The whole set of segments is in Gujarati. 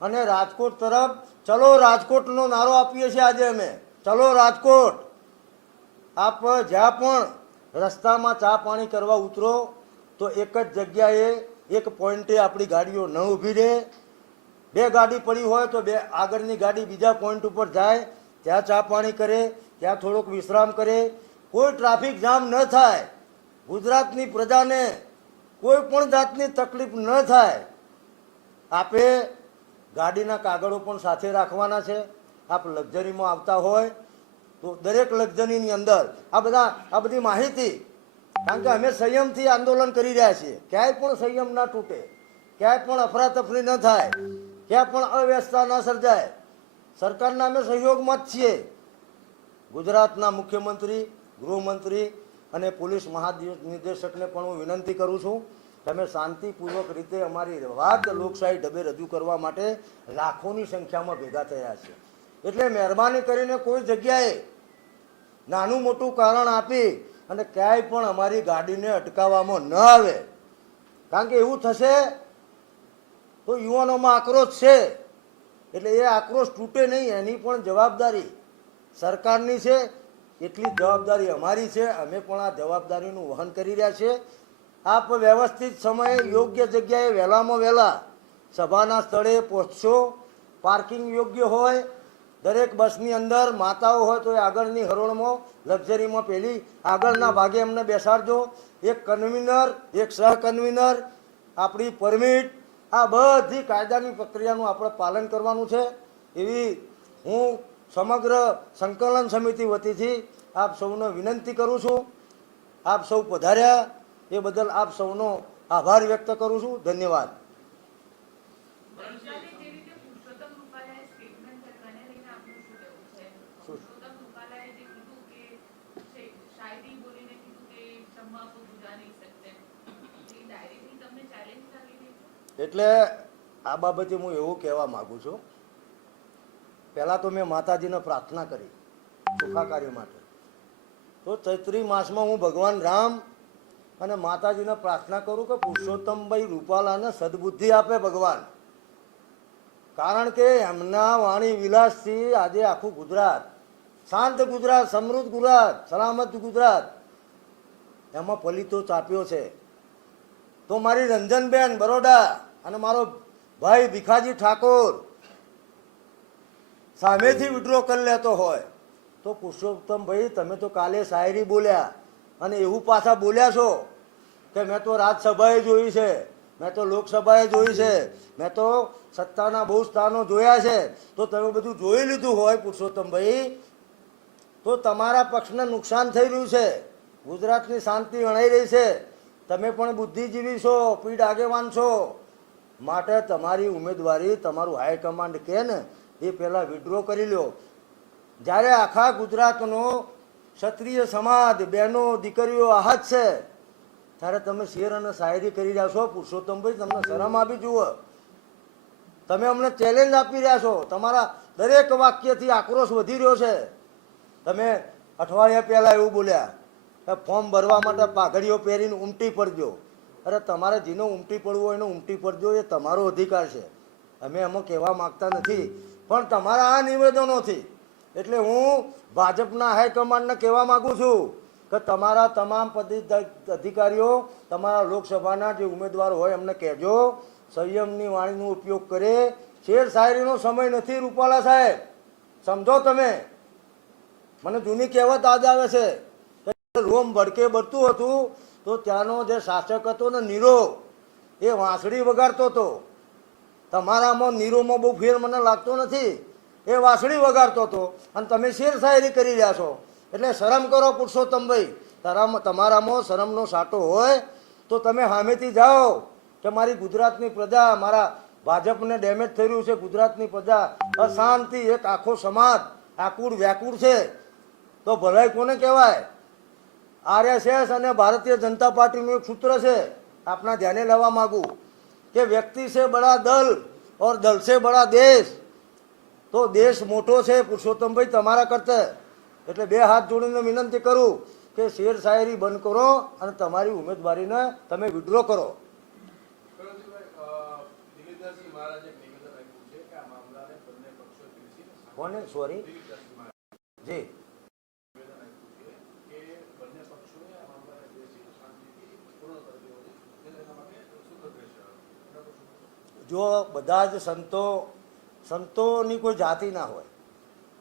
અને રાજકોટ તરફ ચલો રાજકોટનો નારો આપીએ છીએ આજે અમે. ચલો રાજકોટ. આપ જ્યાં પણ રસ્તામાં ચા પાણી કરવા ઉતરો, તો એક જ જગ્યાએ એક પોઈન્ટે આપણી ગાડીઓ ન ઊભી રહે. બે ગાડી પડી હોય તો બે આગળની ગાડી બીજા પોઈન્ટ ઉપર જાય, ત્યાં ચા પાણી કરે, ત્યાં થોડોક વિશ્રામ કરે. કોઈ ટ્રાફિક જામ ન થાય. ગુજરાતની પ્રજાને કોઈ પણ જાતની તકલીફ ન થાય. આપે ગાડીના કાગળો પણ સાથે રાખવાના છે. આપ લક્ઝરીમાં આવતા હોય તો દરેક લક્ઝરીની અંદર આ બધા, આ બધી માહિતી, કારણ કે અમે સંયમથી આંદોલન કરી રહ્યા છીએ. ક્યાંય પણ સંયમ ના તૂટે, ક્યાંય પણ અફરાતફરી ન થાય ક્યાંય પણ અવ્યવસ્થા ન સર્જાય. સરકારના અમે સહયોગમાં જ છીએ. ગુજરાતના મુખ્યમંત્રી, ગૃહમંત્રી અને પોલીસ મહાનિર્દેશકને પણ હું વિનંતી કરું છું તમે શાંતિપૂર્વક રીતે અમારી વાત લોકશાહી ઢબે રજૂ કરવા માટે લાખોની સંખ્યામાં ભેગા થયા છે. એટલે મહેરબાની કરીને કોઈ જગ્યાએ નાનું મોટું કારણ આપી અને ક્યાંય પણ અમારી ગાડીને અટકાવવામાં ન આવે. કારણ કે એવું થશે તો યુવાનોમાં આક્રોશ છે. એટલે એ આક્રોશ તૂટે નહીં, એની પણ જવાબદારી સરકારની છે. એટલી જવાબદારી અમારી છે. અમે પણ આ જવાબદારીનું વહન કરી રહ્યા છીએ. આપ વ્યવસ્થિત સમયે યોગ્ય જગ્યાએ વહેલામાં વહેલા સભાના સ્થળે પહોંચશો. પાર્કિંગ યોગ્ય હોય, દરેક બસની અંદર માતાઓ હોય તો એ આગળની હરોળમાં, લક્ઝરીમાં પેલી આગળના ભાગે એમને બેસાડજો. એક કન્વીનર, એક સહ કન્વીનર, આપણી પરમિટ, આ બધી કાયદાની પ્રક્રિયાનું આપણે પાલન કરવાનું છે. એવી હું સમગ્ર સંકલન સમિતિ વતીથી આપ સૌને વિનંતી કરું છું. આપ સૌ પધાર્યા. એ બદલ આપ સૌનો આભાર વ્યક્ત કરું છું. ધન્યવાદ. એટલે આ બાબતે હું એવું કહેવા માંગુ છું. પહેલાં તો મેં માતાજીને પ્રાર્થના કરી સુખાકારી માટે. તો ચૈત્રી માસમાં હું ભગવાન રામ અને માતાજીને પ્રાર્થના કરું કે પુરુષોત્તમભાઈ રૂપાલાને સદબુદ્ધિ આપે ભગવાન. કારણ કે એમના વાણી વિલાસથી આજે આખું ગુજરાત, શાંત ગુજરાત, સમૃદ્ધ ગુજરાત, સલામત ગુજરાત, એમાં પલિતો ચાપ્યો છે. તો મારી રંજનબેન બરોડા અને મારો ભાઈ ભીખાજી ઠાકોર સામેથી વિડ્રો કરી લેતો હોય. તો પુરુષોત્તમભાઈ, તમે તો કાલે શાયરી બોલ્યા અને એવું પાછા બોલ્યા છો. કે મેં તો રાજ્યસભાએ જોઈ છે. મેં તો લોકસભાએ જોઈ છે. મેં તો સત્તાના બહુ સ્થાનો જોયા છે. તો તમે બધું જોઈ લીધું હોય પુરુષોત્તમભાઈ, તો તમારા પક્ષને નુકસાન થઈ રહ્યું છે. ગુજરાતની શાંતિ અણાઈ રહી છે. તમે પણ બુદ્ધિજીવી છો, પીઢ આગેવાન છો. માટે તમારી ઉમેદવારી તમારું હાઈકમાન્ડ કે ને એ પહેલાં વિડ્રો કરી લો જ્યારે આખા ગુજરાતનો ક્ષત્રિય સમાજ, બહેનો, દીકરીઓ આહત છે ત્યારે તમે શેર અને શાયરી કરી રહ્યા છો પુરુષોત્તમભાઈ તમને શરમ આપી જુઓ. તમે અમને ચેલેન્જ આપી રહ્યા છો. તમારા દરેક વાક્યથી આક્રોશ વધી રહ્યો છે. તમે અઠવાડિયા પહેલાં એવું બોલ્યા કે ફોર્મ ભરવા માટે પાઘડીઓ પહેરીને ઉમટી પડજો. અરે તમારે જેનો ઉમટી પડવું એનો ઉમટી પડજો, એ તમારો અધિકાર છે. અમે એમાં કહેવા માગતા નથી, પણ તમારા આ નિવેદનોથી. એટલે હું ભાજપના હાઈકમાન્ડને કહેવા માગું છું કે તમારા તમામ અધિકારીઓ, તમારા લોકસભાના જે ઉમેદવાર હોય એમને કહેજો, સંયમની વાણીનો ઉપયોગ કરે. શેર શાયરીનો સમય નથી, રૂપાલા સાહેબ. સમજો તમે. મને જૂની કહેવત યાદ આવે છે. રોમ ભડકે બળતું હતું, તો ત્યાંનો જે શાસક હતો ને નીરો, એ વાંસળી વગાડતો હતો. તમારામાં નીરોમાં બહુ ફેર મને લાગતો નથી. એ વાંસળી વગાડતો હતો. અને તમે શેર શાયરી કરી રહ્યા છો. એટલે શરમ કરો પુરુષોત્તમભાઈ તારામાં, તમારામાં શરમનો સાટો હોય તો તમે સામેથી જાઓ કે મારી ગુજરાતની પ્રજા, મારા ભાજપને ડેમેજ થઈ રહ્યું છે ગુજરાતની પ્રજા. અશાંતિ, એક આખો સમાજ આકુળ વ્યાકુળ છે. તો ભલાઈ કોને કહેવાય? આરએસએસ અને ભારતીય જનતા પાર્ટીનું એક સૂત્ર છે. આપના ધ્યાને લેવા માગું કે વ્યક્તિ છે બડા દલ ઓર દલ છે બડા દેશ. તો દેશ મોટો છે પુરુષોત્તમભાઈ તમારા કરતા. એટલે બે હાથ જોડીને વિનંતી કરું કે શેર શાયરી બંધ કરો અને તમારી ઉમેદવારીને તમે વિડ્રો કરો. કોને? સોરી જી. જો બધા જ સંતો, સંતોની કોઈ જાતિ ના હોય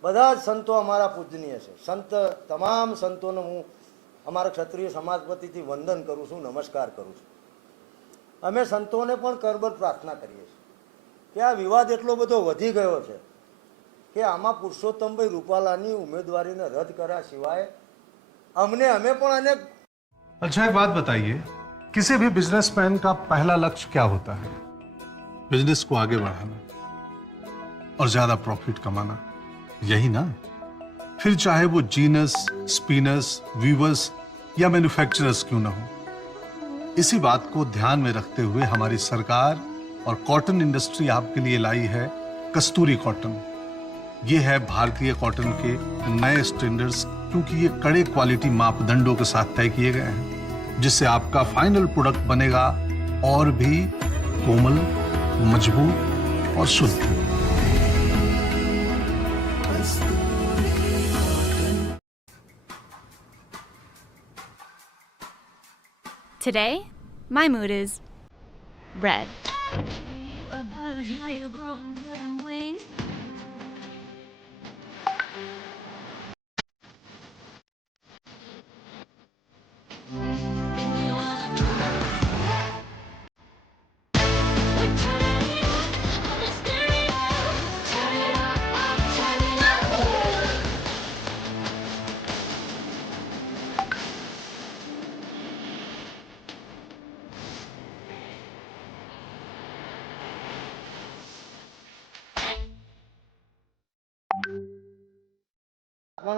બધા જ સંતો અમારા પૂજનીય છે સંત તમામ સંતોને હું અમારા ક્ષત્રિય સમાજ વતીથી વંદન કરું છું નમસ્કાર કરું છું અમે સંતોને પણ કરબર પ્રાર્થના કરીએ છીએ કે આ વિવાદ એટલો બધો વધી ગયો છે કે આમાં પુરુષોત્તમભાઈ રૂપાલાની ઉમેદવારીને રદ કર્યા સિવાય અમને અમે પણ અનેક अच्छा एक बात बताइए किसी भी बिजनेसमैन का पहला लक्ष्य क्या होता है बिजनेस को आगे बढ़ाना और ज्यादा प्रॉफिट कमाना यही ना? फिर चाहे वो जीनस स्पिनर्स वीवर्स या मैन्युफैक्चरर्स क्यों ना हो? इसी बात को ध्यान में रखते हुए हमारी सरकार और कॉटन इंडस्ट्री आपके लिए लाई है कस्तूरी कॉटन ये है भारतीय कॉटन के नए स्टैंडर्ड्स क्योंकि ये कड़े क्वालिटी मापदंडों के साथ तय किए गए हैं, जिससे आपका फाइनल प्रोडक्ट बनेगा और भी कोमल, मज़बूत और शुद्ध। Today, my mood is red.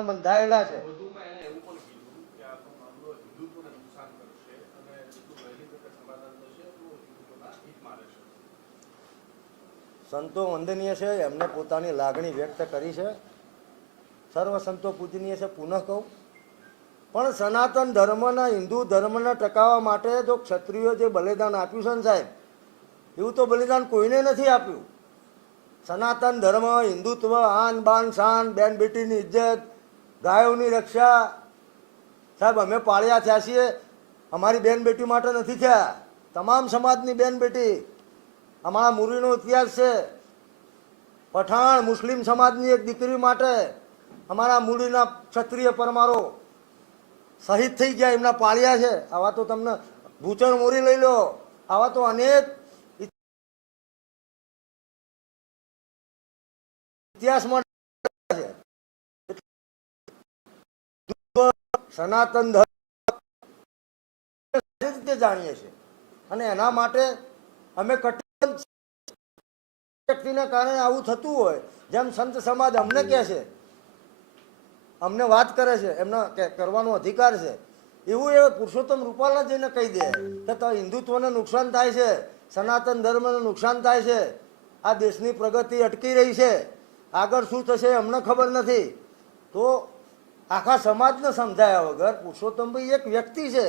પણ બંધાયેલા છે. સંતો વંદનીય છે એમને પોતાની લાગણી વ્યક્ત કરી છે. સર્વ સંતો પૂજનીય છે પુનઃ કહું. પણ સનાતન ધર્મના હિન્દુ ધર્મને ટકાવવા માટે જો ક્ષત્રિયો જે બલિદાન આપ્યું છે ને સાહેબ એવું તો બલિદાન કોઈને નથી આપ્યું. સનાતન ધર્મ હિન્દુત્વ આન બાન શાન બેન બેટીની ઇજ્જત ગાયોની રક્ષા. સાહેબ, અમે પાળ્યા થયા છીએ. અમારી બેન બેટી માટે નથી થયા. તમામ સમાજની બેન બેટી અમારા મુરીનો ઇતિહાસ છે. પઠાણ મુસ્લિમ સમાજની એક દીકરી માટે અમારા મૂડીના ક્ષત્રિય પરમારો શહીદ થઈ ગયા, એમના પાળ્યા છે. આવા તો તમને ભૂચણ મોરી લઈ લો. આવા તો અનેક ઇતિહાસમાં સનાતન ધર્મ જાણીએ છીએ. અને એના માટે અમે કટિબદ્ધ વ્યક્તિને કારણે આવું થતું હોય, જેમ સંત સમાજ અમને કહે છે, અમને વાત કરે છે, એમનો કરવાનો અધિકાર છે, એવું એ પુરુષોત્તમ રૂપાલા જઈને કહી દે, કે હિન્દુત્વને નુકસાન થાય છે, સનાતન ધર્મને નુકસાન થાય છે, આ દેશની પ્રગતિ અટકી રહી છે, આગળ શું થશે અમને ખબર નથી. તો આખા સમાજને સમજાયા વગર પુરુષોત્તમભાઈ એક વ્યક્તિ છે.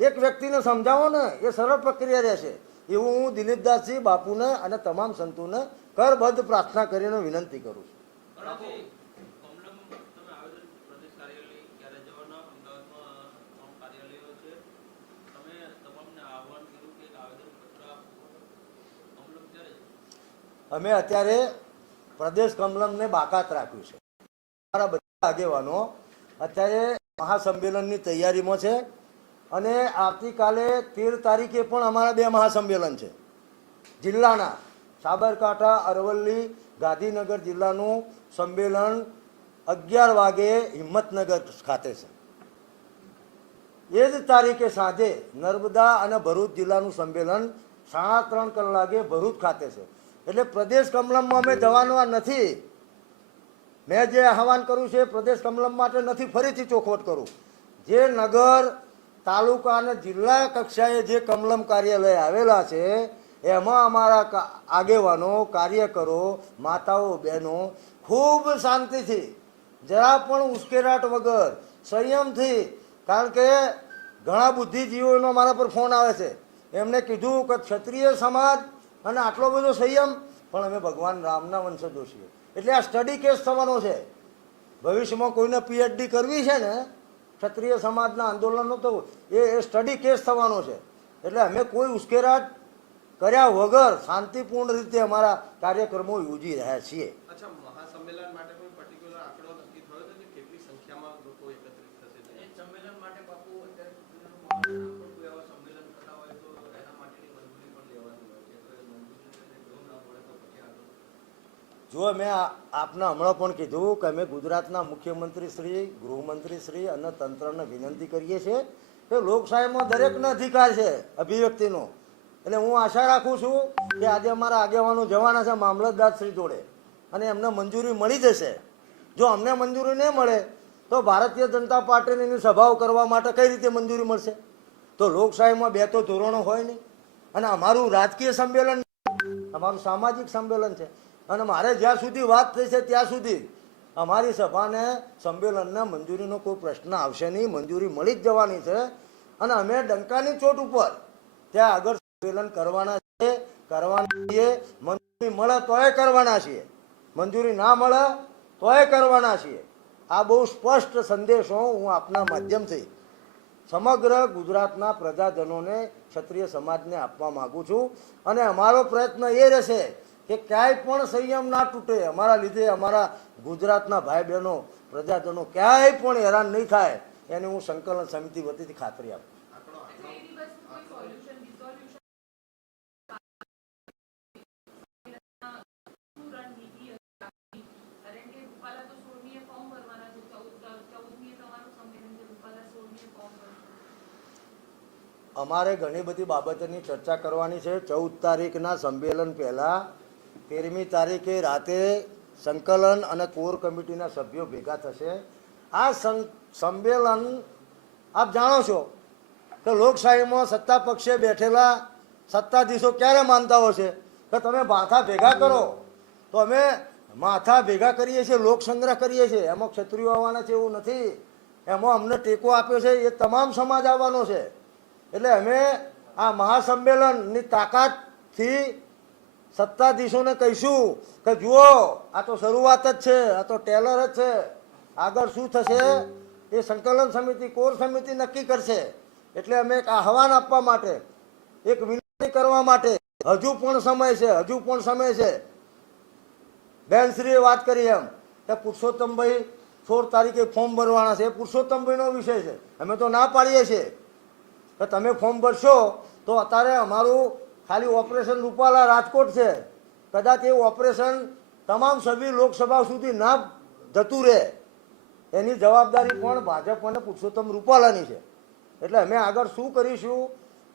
એક વ્યક્તિને સમજાવો ને એ સરળ પ્રક્રિયા રહેશે. એવું હું દિલીપદાસજી બાપુને અને તમામ સંતોને કરબદ્ધ પ્રાર્થના કરીને વિનંતી કરું છું? અમે અત્યારે પ્રદેશ કમલમને બાકાત રાખ્યું છે. આગેવાનો. અત્યારે મહાસંમેલનની તૈયારીમાં છે અને આવતીકાલે તેર તારીખે પણ અમારા બે મહાસંમેલન છે. જિલ્લાના સાબરકાંઠા, અરવલ્લી, ગાંધીનગર જિલ્લાનું સંમેલન અગિયાર વાગે હિંમતનગર ખાતે છે. એ જ તારીખે સાંજે નર્મદા અને ભરૂચ જિલ્લાનું સંમેલન સાડા ત્રણ કલાકે ભરૂચ ખાતે છે. એટલે પ્રદેશ કમલમમાં અમે જવાનું નથી. મેં જે આહવાન કર્યું છે પ્રદેશ કમલમ માટે નથી, ફરીથી ચોખવટ કરું. જે નગર, તાલુકા અને જિલ્લા કક્ષાએ જે કમલમ કાર્યાલય આવેલા છે, એમાં અમારા આગેવાનો, કાર્યકરો, માતાઓ, બહેનો ખૂબ શાંતિથી, જરા પણ ઉશ્કેરાટ વગર, સંયમથી, કારણ કે ઘણા બુદ્ધિજીવીઓનો મારા પર ફોન આવે છે. એમને કીધું કે ક્ષત્રિય સમાજ અને આટલો બધો સંયમ, પણ અમે ભગવાન રામના વંશજો છીએ. એટલે આ સ્ટડી કેસ થવાનો છે. ભવિષ્યમાં કોઈને પીએચડી કરવી છે ને, ક્ષત્રિય સમાજના આંદોલનનો તો એ સ્ટડી કેસ થવાનો છે. એટલે અમે કોઈ ઉશ્કેરાટ કર્યા વગર શાંતિપૂર્ણ રીતે અમારા કાર્યક્રમો યોજી રહ્યા છીએ. જો મેં આપને હમણાં પણ કીધું કે અમે ગુજરાતના મુખ્યમંત્રી શ્રી, ગૃહમંત્રી શ્રી અને તંત્રને વિનંતી કરીએ છીએ કે લોકશાહીમાં દરેકનો અધિકાર છે અભિવ્યક્તિનો. એટલે હું આશા રાખું છું કે આજે અમારા આગેવાનો જવાના છે મામલતદાર શ્રી જોડે અને એમને મંજૂરી મળી જશે. જો અમને મંજૂરી નહીં મળે તો ભારતીય જનતા પાર્ટીની એની સભાઓ કરવા માટે કઈ રીતે મંજૂરી મળશે? તો લોકશાહીમાં બે તો ધોરણો હોય નહીં. અને અમારું રાજકીય સંમેલન, અમારું સામાજિક સંમેલન છે. અને મારે જ્યાં સુધી વાત થઈ છે ત્યાં સુધી અમારી સભાને સંમેલનને મંજૂરીનો કોઈ પ્રશ્ન આવશે નહીં, મંજૂરી મળી જ જવાની છે. અને અમે ડંકાની ચોટ ઉપર ત્યાં આગળ સંમેલન કરવાના છે કરવાના છીએ. મંજૂરી મળે તોય કરવાના છીએ. મંજૂરી ના મળે તોય કરવાના છીએ. આ બહુ સ્પષ્ટ સંદેશો હું આપના માધ્યમથી સમગ્ર ગુજરાતના પ્રજાજનોને, ક્ષત્રિય સમાજને આપવા માગું છું. અને અમારો પ્રયત્ન એ રહેશે કે ક્યાંય પણ સંયમ ના તૂટે. અમારા લીધે અમારા ગુજરાતના ભાઈ બહેનો પ્રજાજનો ક્યાંય પણ હેરાન નહીં થાય. એની હું સંકલન સમિતિ વતીથી ખાતરી આપું અમારે ઘણી બધી બાબતોની ચર્ચા કરવાની છે. ચૌદ તારીખના સંમેલન પહેલાં તેરમી તારીખે રાતે સંકલન અને કોર કમિટીના સભ્યો ભેગા થશે. આ સંમેલન, આપ જાણો છો કે લોકશાહીમાં સત્તા પક્ષે બેઠેલા સત્તાધીશો ક્યારે માનતા હોય છે? કે તમે માથા ભેગા કરો, તો અમે માથા ભેગા કરીએ છીએ, લોક સંગ્રહ કરીએ છીએ. એમાં ક્ષત્રિયો આવવાના છે એવું નથી. એમાં અમને ટેકો આપ્યો છે, એ તમામ સમાજ આવવાનો છે. એટલે અમે આ મહાસંમેલનની તાકાતથી સત્તાધીશોને કહીશું કે જુઓ, આ તો શરૂઆત જ છે, આ તો ટેલર જ છે. આગળ શું થશે? એ સંકલન સમિતિ, કોર સમિતિ નક્કી કરશે. એટલે અમે એક આહવાન આપવા માટે, એક વિનંતી કરવા માટે, હજુ પણ સમય છે, હજુ પણ સમય છે. બેનશ્રીએ વાત કરી એમ કે પુરુષોત્તમભાઈ સોળ તારીખે ફોર્મ ભરવાના છે. એ પુરુષોત્તમભાઈનો વિષય છે. અમે તો ના પાડીએ છીએ. કે તમે ફોર્મ ભરશો તો અત્યારે અમારું ખાલી ઓપરેશન રૂપાલા રાજકોટ છે. કદાચ એ ઓપરેશન તમામ સભી લોકસભા સુધી ના જતું રહે. એની જવાબદારી પણ ભાજપ અને પુરુષોત્તમ રૂપાલાની છે. એટલે અમે આગળ શું કરીશું?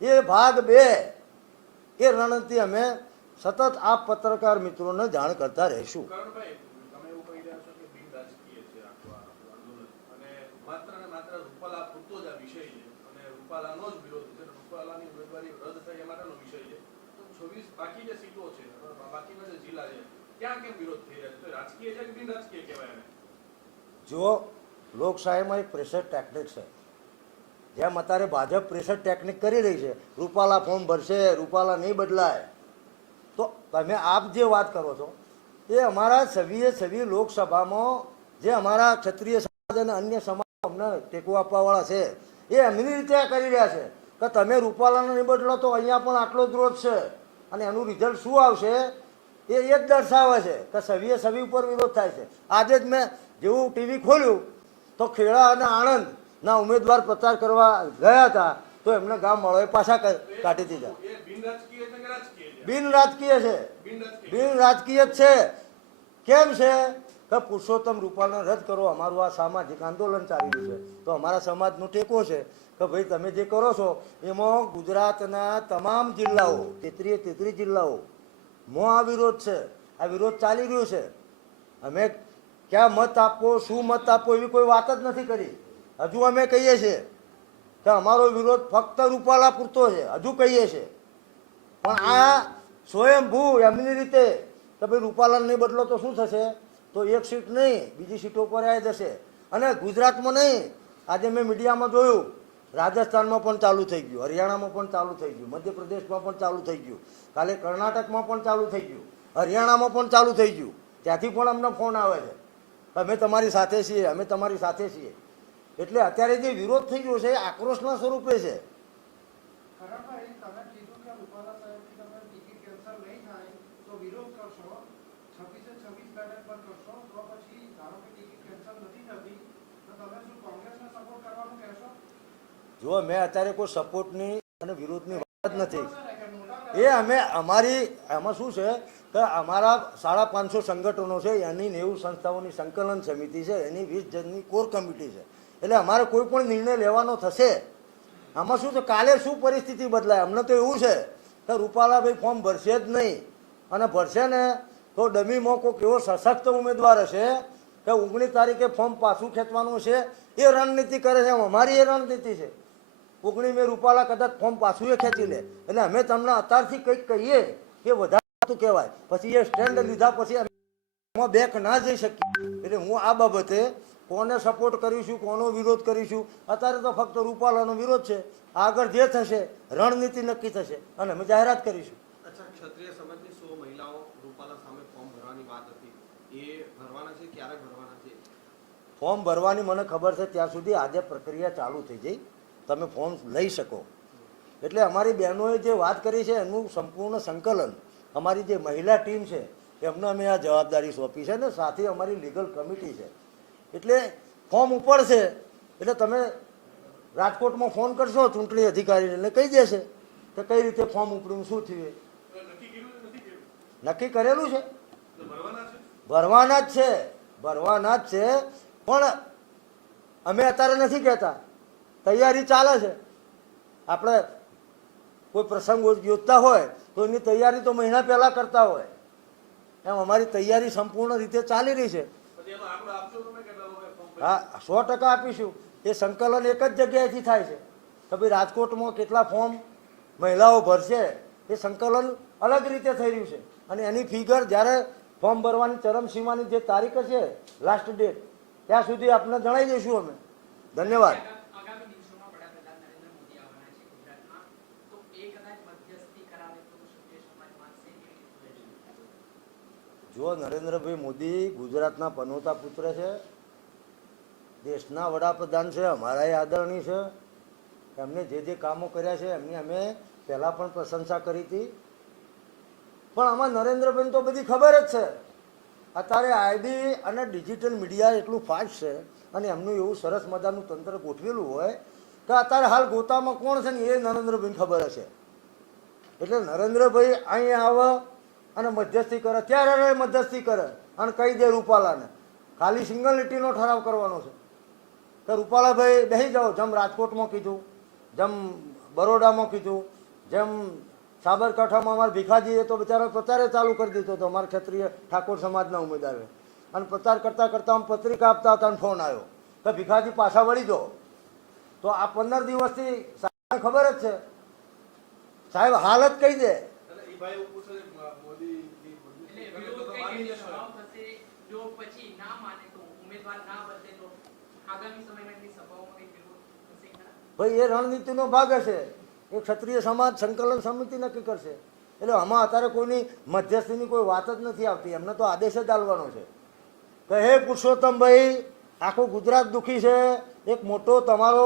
એ ભાગ બે, એ રણનીતિ અમે સતત આ પત્રકાર મિત્રોને જાણ કરતા રહીશું. માત્ર માત્ર રૂપાલા પૂરતો જ આ વિષય છે. અને રૂપાલાનો જ વિરોધ છે અને રૂપાલાની ઉમેદવારી રદ થાય એ માટેનો વિષય છે તો છવ્વીસ બાકી જે સીટો છે. બાકીના જે જિલ્લા છે ત્યાં કેમ વિરોધ થઈ રહ્યો છે? રાજકીય છે કે બિન રાજકીય કહેવાય જો લોકશાહીમાં એક પ્રેશર ટેકનિક છે. જેમ અત્યારે ભાજપ પ્રેશર ટેકનિક કરી રહી છે, રૂપાલા ફોર્મ ભરશે, રૂપાલા નહીં બદલાય, તો તમે આપ જે વાત કરો છો, એ અમારા છવ્વીએ છવ્વી લોકસભામાં જે અમારા ક્ષત્રિય સમાજ અને અન્ય સમાજ અમને ટેકો આપવાવાળા છે, એ એમની રીતે કરી રહ્યા છે. કે તમે રૂપાલાને નહીં બદલો તો અહીંયા પણ આટલો જ રોજ છે. અને એનું રિઝલ્ટ શું આવશે એ એ જ દર્શાવે છે કે સવીએ સવી ઉપર વિરોધ થાય છે. આજે જ મેં જેવું ટીવી ખોલ્યું તો ખેડા અને આણંદ ના ઉમેદવાર પ્રચાર કરવા ગયા હતા તો એમને ગામ મળોએ પાછા કાઢી દીધા. બિન રાજકીય છે બિન રાજકીય બિન જ છે. કેમ છે? કે પુરુષોત્તમ રૂપાલને રદ કરો. અમારું આ સામાજિક આંદોલન ચાલી રહ્યું છે. તો અમારા સમાજનો ટેકો છે. કે ભાઈ, તમે જે કરો છો, એમાં ગુજરાતના તમામ જિલ્લાઓ તેત્રીએ તેત્રીસ જિલ્લાઓ, માં આ વિરોધ છે. આ વિરોધ ચાલી રહ્યો છે. અમે ક્યાં મત આપવો શું મત આપવો એવી કોઈ વાત જ નથી કરી. હજુ અમે કહીએ છીએ કે અમારો વિરોધ ફક્ત રૂપાલા પૂરતો છે. હજુ કહીએ છીએ. પણ આ સ્વયંભૂ એમની રીતે કે ભાઈ રૂપાલા નહીં બદલો તો શું થશે? તો એક સીટ નહીં, બીજી સીટો પર આવી જશે. અને ગુજરાતમાં નહીં. આજે મેં મીડિયામાં જોયું રાજસ્થાનમાં પણ ચાલુ થઈ ગયું, હરિયાણામાં પણ ચાલુ થઈ ગયું, મધ્યપ્રદેશમાં પણ ચાલુ થઈ ગયું, કાલે કર્ણાટકમાં પણ ચાલુ થઈ ગયું, હરિયાણામાં પણ ચાલુ થઈ ગયું. ત્યાંથી પણ અમને ફોન આવે છે અમે તમારી સાથે છીએ, અમે તમારી સાથે છીએ. એટલે અત્યારે જે વિરોધ થઈ ગયો છે એ આક્રોશના સ્વરૂપે છે ખરાભાઈ તમે કીધું કે રૂપાલા સાહેબની તમે ટિકિટ કેન્સલ નહીં થાય તો વિરોધ કરશો છવ્વીસે છવ્વીસ બેલેટ પર કરશો તો પછી ધારો કે ટિકિટ કેન્સલ નથી થતી તો તમે શું કોંગ્રેસને સપોર્ટ કરવાનું કહેશો જો મેં અત્યારે કોઈ સપોર્ટની અને વિરોધની વાત જ નથી. એ અમે અમારી એમાં શું છે કે અમારા સાડા પાંચસો સંગઠનો છે, એની નેવું સંસ્થાઓની સંકલન સમિતિ છે, એની વીસ જણની કોર કમિટી છે. એટલે અમારે કોઈ પણ નિર્ણય લેવાનો થશે, આમાં શું છે, કાલે શું પરિસ્થિતિ બદલાય? અમને તો એવું છે કે રૂપાલાભાઈ ફોર્મ ભરશે જ નહીં. અને ભરશે ને તો ડમીમાં કોઈક એવો સશક્ત ઉમેદવાર હશે કે ઓગણીસ તારીખે ફોર્મ પાછું ખેંચવાનું છે? એ રણનીતિ કરે છે અમારી એ રણનીતિ છે. ઓગણી મે રૂપાલા કદાચ ફોર્મ પાછું એ ખેંચી લે. એટલે અમે તમને અત્યારથી કંઈક કહીએ કે વધારે કહેવાય. પછી એ સ્ટેન્ડ લીધા પછી અમે બેક ના જઈ શકીએ. એટલે હું આ બાબતે કોને સપોર્ટ કરીશું કોનો વિરોધ કરીશું અત્યારે તો ફક્ત રૂપાલાનો વિરોધ છે. આગળ જે થશે રણનીતિ નક્કી થશે. અને અમે જાહેરાત કરીશું. ક્ષત્રિય સમાજની સો મહિલાઓ રૂપાલા સામે ફોર્મ ભરવાની વાત હતી. એ ભરવાના છે ક્યારે ભરવાના છે? ફોર્મ ભરવાની મને ખબર છે ત્યાં સુધી આજે પ્રક્રિયા ચાલુ થઈ જઈ તમે ફોર્મ લઈ શકો. એટલે અમારી બહેનોએ જે વાત કરી છે, એનું સંપૂર્ણ સંકલન. અમારી જે મહિલા ટીમ છે, એમને અમે આ જવાબદારી સોંપી છે ને સાથે અમારી લીગલ કમિટી છે. એટલે ફોર્મ ઉપડશે એટલે તમે રાજકોટમાં ફોન કરશો, ચૂંટણી અધિકારીને એટલે કહી દેશે? કે કઈ રીતે ફોર્મ ઉપડ્યું, શું થયું. નક્કી કરેલું છે? ભરવાના જ છે. ભરવાના જ છે. પણ અમે અત્યારે નથી કહેતા. તૈયારી ચાલે છે. આપણે કોઈ પ્રસંગ યોજતા હોય તો એની તૈયારી તો મહિના પહેલાં કરતા હોય. એમ અમારી તૈયારી સંપૂર્ણ રીતે ચાલી રહી છે? હા સો ટકા આપીશું. એ સંકલન એક જ જગ્યાએથી થાય છે. કે ભાઈ રાજકોટમાં કેટલા ફોર્મ મહિલાઓ ભરશે એ સંકલન અલગ રીતે થઈ રહ્યું છે. અને એની ફિગર જ્યારે ફોર્મ ભરવાની ચરમસીમાની જે તારીખ છે લાસ્ટ ડેટ ત્યાં સુધી આપને જણાવી દઈશું અમે. ધન્યવાદ આગામી દિવસોમાં વડાપ્રધાન નરેન્દ્ર મોદી આવવાના છે ગુજરાતમાં તો એ કદાચ મધ્યસ્થી કરાવે તો ક્ષત્રિય સમાજ માનશે કેવી રીતે જો નરેન્દ્રભાઈ મોદી ગુજરાતના પનોતા પુત્ર છે, દેશના વડાપ્રધાન છે અમારા આદરણી છે, એમને જે જે કામો કર્યા છે, એમની અમે પહેલાં પણ પ્રશંસા કરી હતી. પણ આમાં નરેન્દ્રભાઈને તો બધી ખબર જ છે. અત્યારે આઈબી અને ડિજિટલ મીડિયા એટલું ફાસ્ટ છે અને એમનું એવું સરસ મજાનું તંત્ર ગોઠવેલું હોય કે અત્યારે હાલ ગોતામાં કોણ છે ને એ નરેન્દ્રભાઈને ખબર હશે. એટલે નરેન્દ્રભાઈ અહીંયા આવે અને મધ્યસ્થી કરે. ત્યારે મધ્યસ્થી કરે. અને કહી દે રૂપાલાને, ખાલી સિંગલ લીટીનો ઠરાવ કરવાનો છે. કે રૂપાલાભાઈ બેસી જાઓ. જેમ રાજકોટમાં કીધું, જેમ બરોડામાં કીધું, જેમ સાબરકાંઠામાં અમારા ભીખાજીએ તો બિચારા પ્રચારે ચાલુ કરી દીધો હતો. અમારા ક્ષત્રિય ઠાકોર સમાજના ઉમેદવારે. અને પ્રચાર કરતાં કરતાં આમ પત્રિકા આપતા હતા અને ફોન આવ્યો. કે ભીખાજી પાછા વળી દો તો આ પંદર દિવસથી ખબર જ છે. સાહેબ હાલત કહી દે. ભાઈ એવું પૂછે છે મોદી જી મોદી એટલે કરે તો વિરોધ તો કઈ માની રીતે જશો સભાઓ થશે જો પછી ના માને તો ઉમેદવાર ના બદલે તો આગામી સમયમાં એમની સભાઓમાં કઈ વિરોધ ભાઈ એ રણનીતિનો ભાગ હશે. એ ક્ષત્રિય સમાજ સંકલન સમિતિ નક્કી કરશે. એટલે આમાં અત્યારે કોઈની મધ્યસ્થીની કોઈ વાત જ નથી આવતી. એમને તો આદેશ જ આલવાનો છે. કે હે પુરુષોત્તમભાઈ આખું ગુજરાત દુઃખી છે. એક મોટો તમારો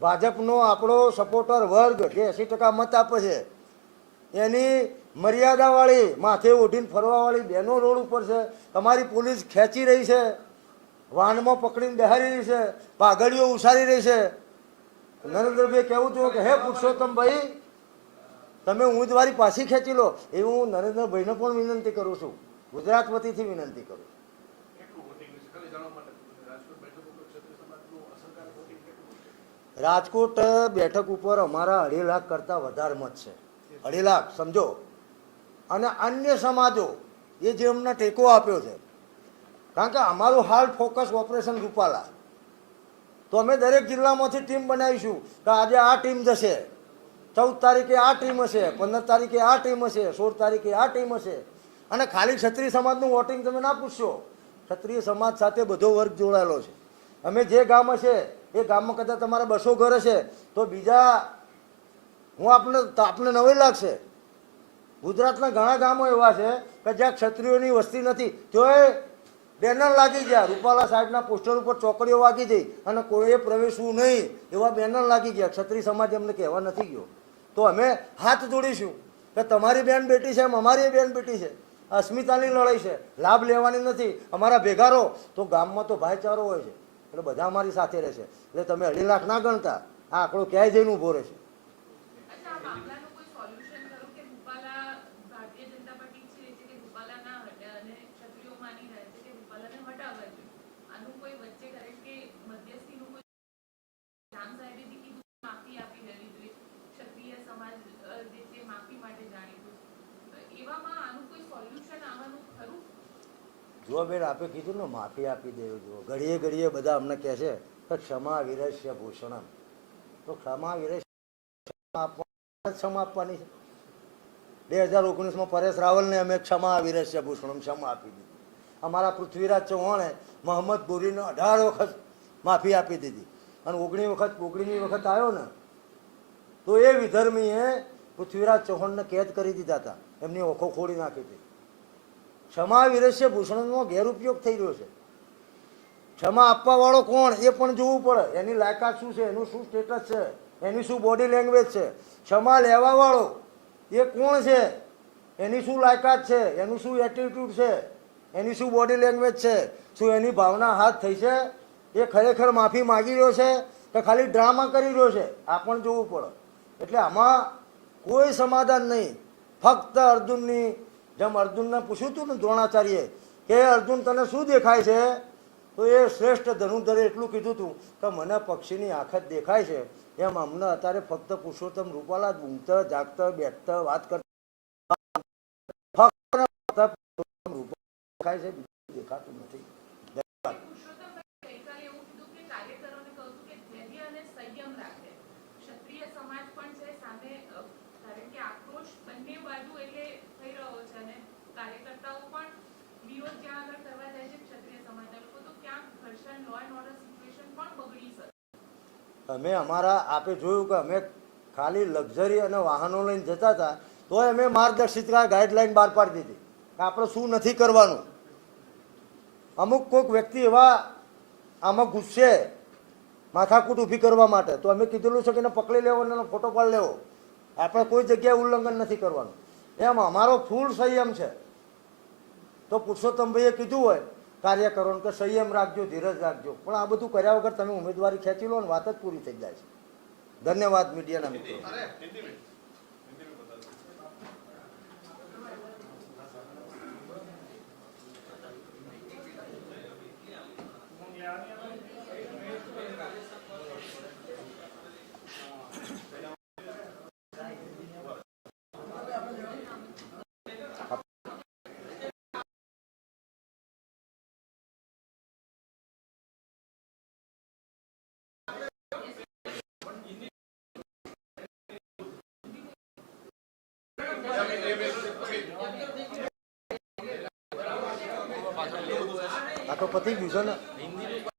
ભાજપનો આપણો સપોર્ટર વર્ગ જે એંસી ટકા મત આપે છે એની મર્યાદાવાળી માથે ઓઢીને ફરવાવાળી બહેનો રોડ ઉપર છે. તમારી પોલીસ ખેંચી રહી છે. વાનમાં પકડીને બેહારી રહી છે. પાઘડીઓ ઉછારી રહી છે. નરેન્દ્રભાઈ કહેવું છું કે, હે પુરુષોત્તમભાઈ તમે ઉમેદવારી પાછી ખેંચી લો. એવું હું નરેન્દ્રભાઈને પણ વિનંતી કરું છું. ગુજરાત વતીથી વિનંતી કરું છે. રાજકોટ બેઠક ઉપર અમારા અઢી લાખ કરતાં વધારે મત છે. અઢી લાખ, સમજો. અને અન્ય સમાજો એ જે અમને ટેકો આપ્યો છે. કારણ કે અમારું હાલ ફોકસ ઓપરેશન રૂપાલા. તો અમે દરેક જિલ્લામાંથી ટીમ બનાવીશું કે આજે આ ટીમ જશે, ચૌદ તારીખે આ ટીમ હશે, પંદર તારીખે આ ટીમ હશે, સોળ તારીખે આ ટીમ હશે. અને ખાલી ક્ષત્રિય સમાજનું વોટિંગ તમે ના પૂછશો. ક્ષત્રિય સમાજ સાથે બધો વર્ગ જોડાયેલો છે. અમે જે ગામ હશે, એ ગામમાં કદાચ તમારા બસો ઘર હશે, તો બીજા હું આપને આપને નવાઈ લાગશે ગુજરાતના ઘણા ગામો એવા છે કે જ્યાં ક્ષત્રિયોની વસ્તી નથી. તોય બેનર લાગી ગયા. રૂપાલા સાહેબના પોસ્ટર ઉપર ચોકડીઓ વાગી ગઈ અને કોઈએ પ્રવેશવું નહીં એવા બેનર લાગી ગયા. ક્ષત્રિય સમાજ એમને કહેવા નથી ગયો. તો અમે હાથ જોડીશું કે તમારી બેન બેટી છે એમ અમારી બેન બેટી છે. અસ્મિતાની લડાઈ છે. લાભ લેવાની નથી. અમારા ભેગારો. તો ગામમાં તો ભાઈચારો હોય છે. એટલે બધા અમારી સાથે રહેશે. એટલે તમે અઢી લાખ ના ગણતા. આ આંકડો ક્યાંય જઈને ઊભો રહેશે અચ્છા આ મામલાનું કોઈ સોલ્યુશન ખરું કે રૂપાલા ભારતીય જનતા પાર્ટી ઈચ્છી રહી છે કે રૂપાલા ના હટે અને ક્ષત્રિયો માની રહ્યા છે કે રૂપાલાને હટાવવા જોઈએ આનું કોઈ વચ્ચે કરે કે મધ્યસ્થીનું કોઈ રામ સાહેબે બી કીધું કે માફી આપી દેવી જોઈએ ક્ષત્રિય સમાજ અ, જે છે માફી માટે જાણીતું છે. તો એવામાં આનું કોઈ સોલ્યુશન આવવાનું ખરું જુઓ બેન, આપે કીધું ને, માફી આપી દેવું જુઓ. ઘડીએ ઘડીએ બધા અમને કહે છે કે ક્ષમા વિરસ્ય ભૂષણમ. તો ક્ષમા વિરસ્ય ક્ષમા આપવાની છે. બે હજાર ઓગણીસમાં પરેશ રાવલને અમે ક્ષમા વિરસ્ય ભૂષણમ ક્ષમા આપી દીધી. અમારા પૃથ્વીરાજ ચૌહાણે મોહમ્મદ ગોરીને અઢાર વખત માફી આપી દીધી. અને ઓગણી વખત ઓગણીમી વખત આવ્યો ને, તો એ વિધર્મીએ પૃથ્વીરાજ ચૌહાણને કેદ કરી દીધા હતા. એમની ઓખો ખોડી નાખી હતી. ક્ષમા વિરસ્ય ભૂષણનો ગેરઉપયોગ થઈ રહ્યો છે. ક્ષમા આપવા વાળો કોણ? એ પણ જોવું પડે. એની લાયકાત શું છે? એનું શું સ્ટેટસ છે? એની શું બોડી લેંગ્વેજ છે? ક્ષમા લેવા વાળો એ કોણ છે? એની શું લાયકાત છે? એનું શું એટીટ્યુડ છે? એની શું બોડી લેંગ્વેજ છે? શું એની ભાવના હાથ થઈ છે? એ ખરેખર માફી માગી રહ્યો છે કે ખાલી ડ્રામા કરી રહ્યો છે? આ પણ જોવું પડે. એટલે આમાં કોઈ સમાધાન નહીં. ફક્ત અર્જુનની જેમ અર્જુનને પૂછ્યું હતું ને દ્રોણાચાર્ય કે અર્જુન, તને શું દેખાય છે? તો એ શ્રેષ્ઠ ધનુધરે એટલું કીધું હતું કે મને પક્ષીની આંખ જ દેખાય છે. એમ અમને અત્યારે ફક્ત પુરુષોત્તમ રૂપાલા ઊંઘતા જાગતા, બેઠતા, વાત કરતા ફક્ત દેખાય છે દેખાતું નથી પુરુષોત્તમભાઈ ગઈકાલે એવું કીધું કે કાર્યકરોને કહું છું કે ધૈર્ય અને સંયમ રાખે ક્ષત્રિય સમાજ પણ છે સામે અ, કારણ કે આક્રોશ બંને બાજુ એટલે થઈ રહ્યો છે અને કાર્યકર્તાઓ પણ વિરોધ જ્યાં આગળ કરવા જાય છે ક્ષત્રિય સમાજના લોકો તો ક્યાંક ઘર્ષણ લો એન્ડ ઓર્ડર સિચ્યુએશન પણ બગડી શકે અમે અમારા આપે જોયું કે અમે ખાલી લક્ઝરી અને વાહનો લઈને જતા હતા, તોય અમે માર્ગદર્શિકા ગાઈડલાઈન બહાર પાડી દીધી કે આપણે શું નથી કરવાનું. અમુક કોઈક વ્યક્તિ એવા આમાં ગુસ્સે માથાકૂટ ઊભી કરવા માટે, તો અમે કીધેલું છે કે એને પકડી લેવો અને એનો ફોટો પાડી લેવો. આપણે કોઈ જગ્યાએ ઉલ્લંઘન નથી કરવાનું. એમ અમારો ફૂલ સંયમ છે. તો પુરુષોત્તમભાઈએ કીધું હોય કાર્યકરોને કે સંયમ રાખજો, ધીરજ રાખજો. પણ આ બધું કર્યા વગર તમે ઉમેદવારી ખેંચી લો ને વાત જ પૂરી થઈ જાય છે. ધન્યવાદ મીડિયાના મિત્રો. આ તો પતી ગયું છે ને